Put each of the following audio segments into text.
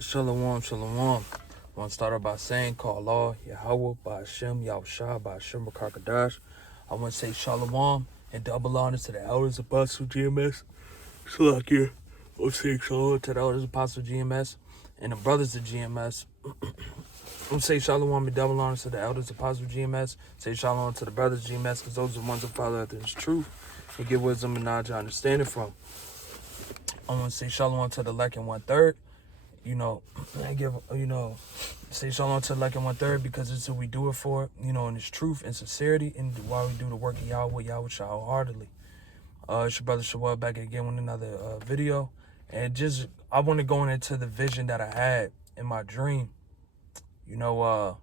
Shalom, shalom. I want to start off by saying, call Allah, Yahweh, Ba'ashem, Yahushua, Ba'ashem, Rakakadash. I want to say shalom and double honors to the elders, Apostle GMS. Salakia. I want to say shalom to the elders, Apostle GMS, and the brothers of GMS. I want to say shalom and double honors to the elders, Apostle GMS. Say shalom to the brothers GMS, because those are the ones that follow after this truth and give wisdom and knowledge and understanding from. I want to say shalom to the elect and 1/3. Say shalom to like and 1/3 because it's who we do it for, and it's truth and sincerity, and while we do the work of Yahweh wholeheartedly. It's your brother Shawab back again with another video, and I want to go into the vision that I had in my dream, because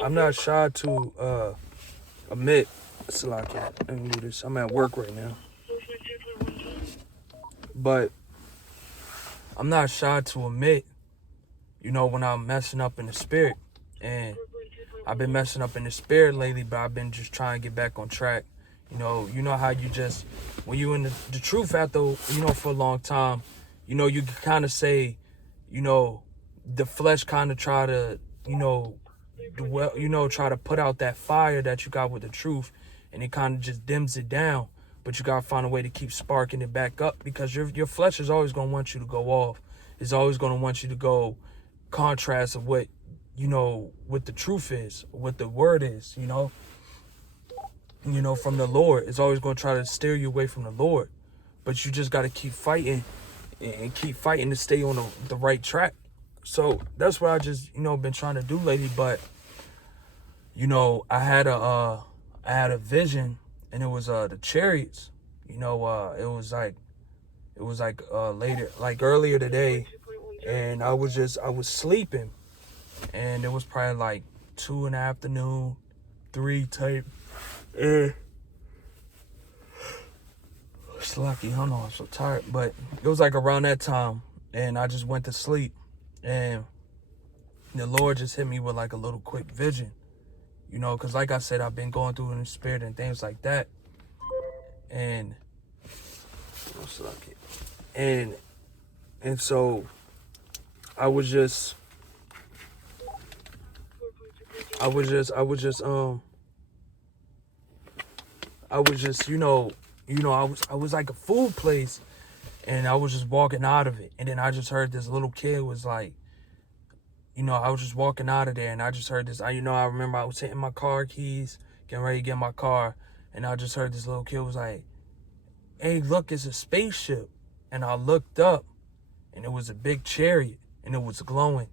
I'm not shy to admit. Salakia, let me do this. I'm at work right now. But I'm not shy to admit, when I'm messing up in the spirit. And I've been messing up in the spirit lately, but I've been just trying to get back on track. You know how you just, when you in the truth after, for a long time, you can kind of say, the flesh kind of try to, try to put out that fire that you got with the truth, and it kind of just dims it down. But you gotta find a way to keep sparking it back up, because your flesh is always gonna want you to go off. It's always gonna want you to go contrast of what what the truth is, what the word is, from the Lord. It's always gonna try to steer you away from the Lord. But you just gotta keep fighting and keep fighting to stay on the right track. So that's what I just been trying to do lately. But I had a vision, and it was the chariots. It was like later, like earlier today, and I was sleeping, and it was probably like 2 in the afternoon, 3 type, and it's lucky, hold on, I'm so tired, but it was like around that time, and I just went to sleep, and the Lord just hit me with like a little quick vision, because like I said, I've been going through in the spirit and things like that, and so I was just I was like a food place, and I was just walking out of it, and then I just heard this little kid was like, I was just walking out of there, and I just heard this. I remember I was hitting my car keys, getting ready to get my car, and I just heard this little kid was like, "Hey, look, it's a spaceship." And I looked up, and it was a big chariot, and it was glowing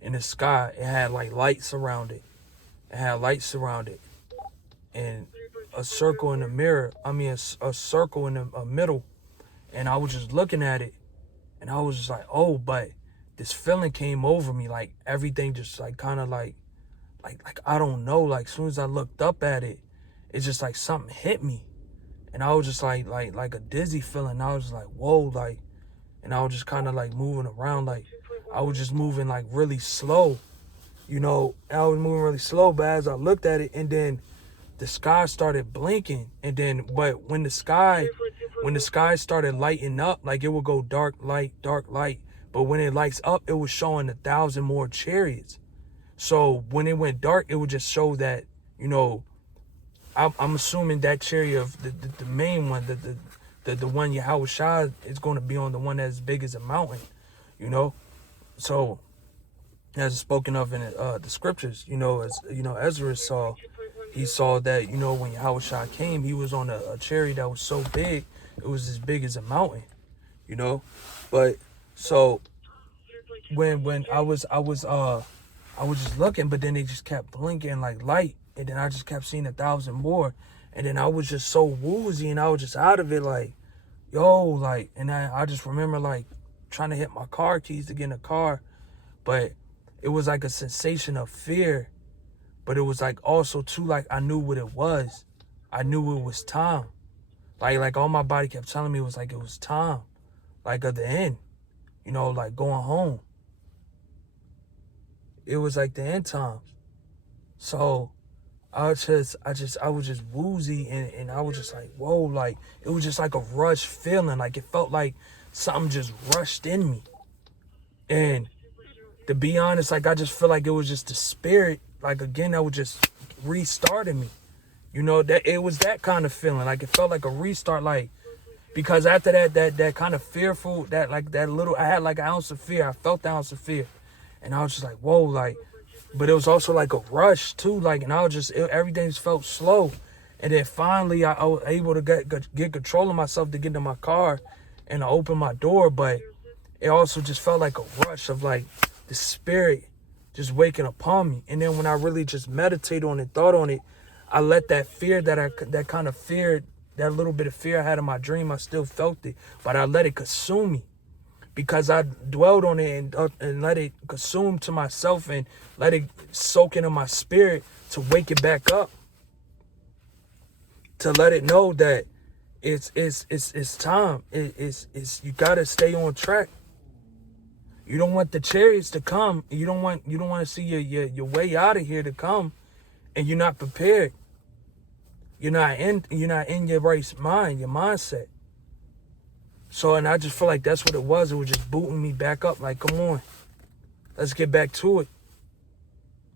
in the sky. It had like lights around it. And a circle in the mirror. A circle in the middle. And I was just looking at it, and I was just like, oh, but this feeling came over me, like everything just like kind of like I don't know, like as soon as I looked up at it, it's just like something hit me, and I was just like a dizzy feeling. I was just like, whoa, like, and I was just kind of like moving around, like I was just moving like really slow, I was moving really slow, but as I looked at it, and then the sky started blinking, and then but when the sky started lighting up, like it would go dark light, but when it lights up, it was showing 1,000 more chariots. So when it went dark, it would just show that, I'm assuming that chariot of the main one, the one Yahushua is going to be on, the one that's as big as a mountain, so as spoken of in the scriptures, as Ezra saw. He saw that, when Yahushua came, he was on a chariot that was so big, it was as big as a mountain, But so when I was just looking, but then they just kept blinking like light, and then I just kept seeing 1,000 more, and then I was just so woozy, and I was just out of it, like, yo, like, and I just remember like trying to hit my car keys to get in the car, but it was like a sensation of fear. But it was like also too, like I knew what it was. I knew it was time. Like all my body kept telling me it was like it was time. Like at the end, like going home. It was like the end times. So I was just woozy, and I was just like, whoa, like, it was just like a rush feeling. Like, it felt like something just rushed in me. And to be honest, like, I just feel like it was just the spirit, like, again, that was just restarting me. You know, that it was that kind of feeling. Like, it felt like a restart, like, because after that kind of fearful, that, like, that little, I had like an ounce of fear. I felt the ounce of fear. And I was just like, whoa, like, but it was also like a rush too, like, and I was just, everything just felt slow. And then finally I was able to get control of myself to get into my car and to open my door. But it also just felt like a rush of like the spirit just waking upon me. And then when I really just meditated on it, thought on it, I let that fear that kind of fear, that little bit of fear I had in my dream, I still felt it, but I let it consume me. Because I dwelled on it and let it consume to myself and let it soak into my spirit to wake it back up, to let it know that it's time. It's you gotta stay on track. You don't want the chariots to come. You don't want to see your way out of here to come, and you're not prepared. You're not in your right mind, your mindset. So, and I just feel like that's what it was. It was just booting me back up. Like, come on, let's get back to it.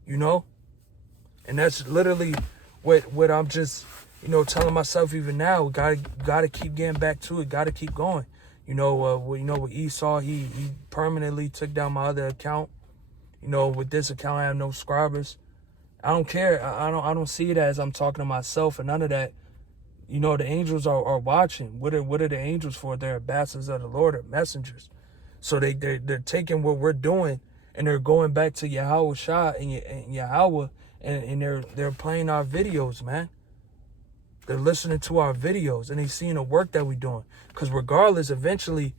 You know? And that's literally what I'm just, telling myself even now. Gotta keep getting back to it. Gotta keep going. With Esau, he permanently took down my other account. With this account, I have no subscribers. I don't care. I don't see it as I'm talking to myself and none of that. The angels are watching. What are the angels for? They're ambassadors of the Lord, or messengers. So they're taking what we're doing and they're going back to Yahweh Shah and Yahweh, and they're playing our videos, man. They're listening to our videos and they seeing the work that we're doing. Because regardless, eventually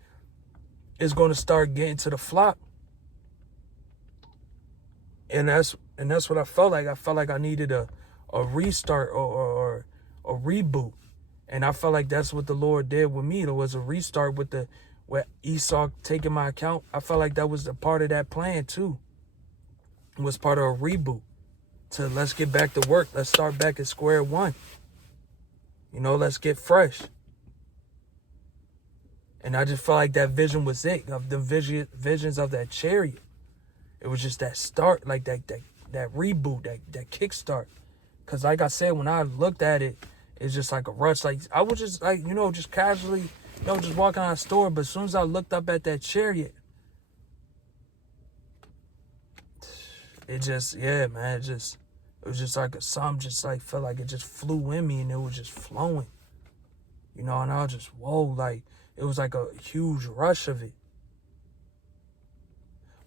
it's going to start getting to the flock. And that's what I felt like. I felt like I needed a restart or a reboot. And I felt like that's what the Lord did with me. There was a restart with Esau taking my account. I felt like that was a part of that plan too. It was part of a reboot. To let's get back to work. Let's start back at square one. Let's get fresh. And I just felt like that vision was it. Of the visions of that chariot. It was just that start, like that reboot, that kickstart. Because like I said, when I looked at it, it's just like a rush. Like I was just like, just casually, just walking out of the store. But as soon as I looked up at that chariot, it just, yeah, man, it was just like something just like felt like it just flew in me and it was just flowing. And I was just, whoa, like it was like a huge rush of it.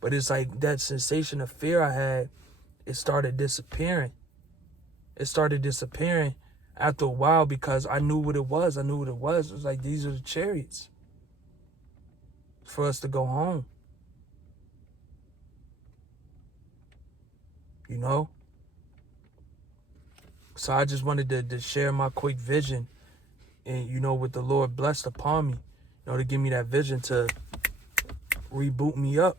But it's like that sensation of fear I had, it started disappearing. It started disappearing after a while because I knew what it was. It was like, these are the chariots. It's for us to go home. So I just wanted to share my quick vision and, what the Lord blessed upon me, to give me that vision to reboot me up,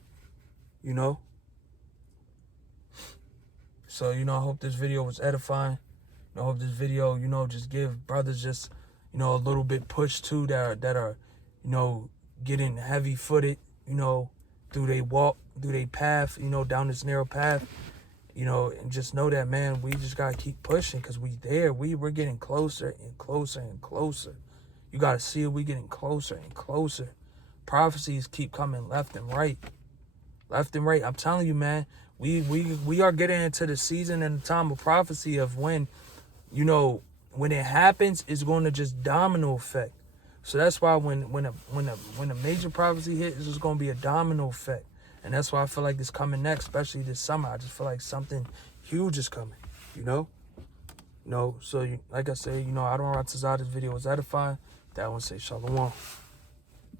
So, I hope this video was edifying. I hope this video, just give brothers just, a little bit push too that are, getting heavy footed, through their walk, through their path, down this narrow path, and just know that, man, we just got to keep pushing because we're getting closer and closer and closer. You got to see it. We're getting closer and closer. Prophecies keep coming left and right. Left and right. I'm telling you, man, we are getting into the season and the time of prophecy of when, when it happens, it's going to just domino effect. So that's why when a major prophecy hits, it's just going to be a domino effect. And that's why I feel like it's coming next, especially this summer. I just feel like something huge is coming, So like I said, I don't want to say this video was edifying. That one say shalom.